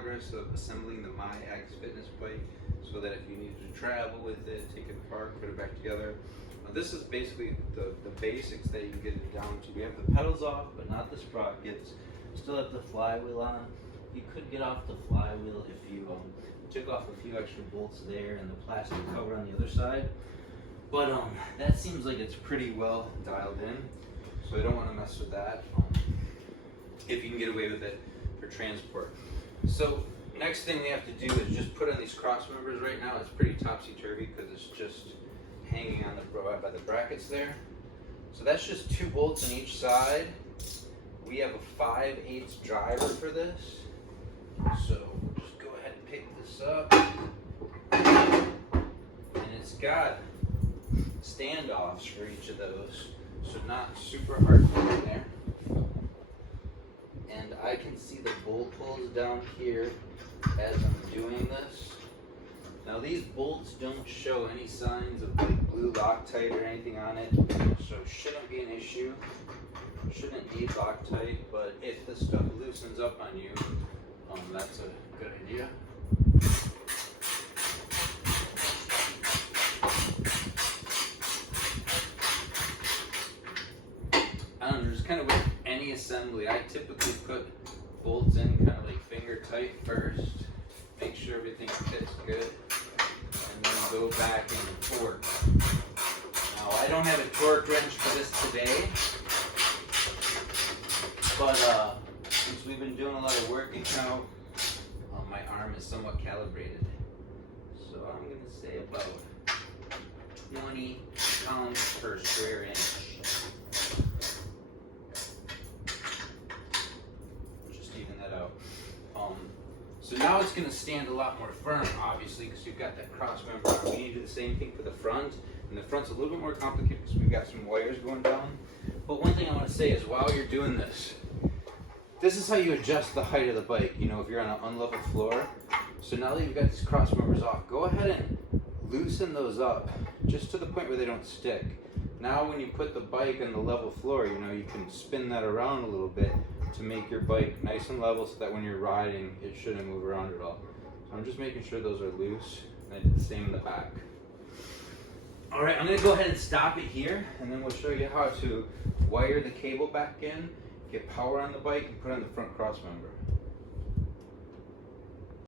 progress of assembling the MyX Fitness Bike so that if you need to travel with it, take it apart, put it back together. This is basically the basics that you can get it down to. We have the pedals off, but not the sprockets. Still have the flywheel on. You could get off the flywheel if you took off a few extra bolts there and the plastic cover on the other side. But that seems like it's pretty well dialed in, so I don't want to mess with that if you can get away with it for transport. So next thing we have to do is just put on these cross members. Right now it's pretty topsy-turvy because it's just hanging on by the brackets there. So that's just 2 bolts on each side. We have a 5/8 driver for this. So we'll just go ahead and pick this up. And it's got standoffs for each of those, so not super hard to get in there. And I can see the bolt holes down here as I'm doing this. Now these bolts don't show any signs of like blue Loctite or anything on it, so shouldn't be an issue. Shouldn't need Loctite, but if this stuff loosens up on you, that's a good idea. Just kind of with any assembly, I typically put bolts in kind of like finger tight first, make sure everything fits good, and then go back and torque. Now I don't have a torque wrench for this today, but since we've been doing a lot of working out, my arm is somewhat calibrated. So I'm going to say about 20 pounds per square inch. Just even that out. So now it's going to stand a lot more firm, obviously, because you've got that cross member. We need to do the same thing for the front, and the front's a little bit more complicated because we've got some wires going down. But one thing I want to say is while you're doing this, this is how you adjust the height of the bike, you know, if you're on an unlevel floor. So now that you've got these cross members off, go ahead and loosen those up just to the point where they don't stick. Now when you put the bike on the level floor, you know, you can spin that around a little bit to make your bike nice and level so that when you're riding, it shouldn't move around at all. So I'm just making sure those are loose, and I did the same in the back. All right, I'm gonna go ahead and stop it here, and then we'll show you how to wire the cable back in, get power on the bike, and put on the front cross member.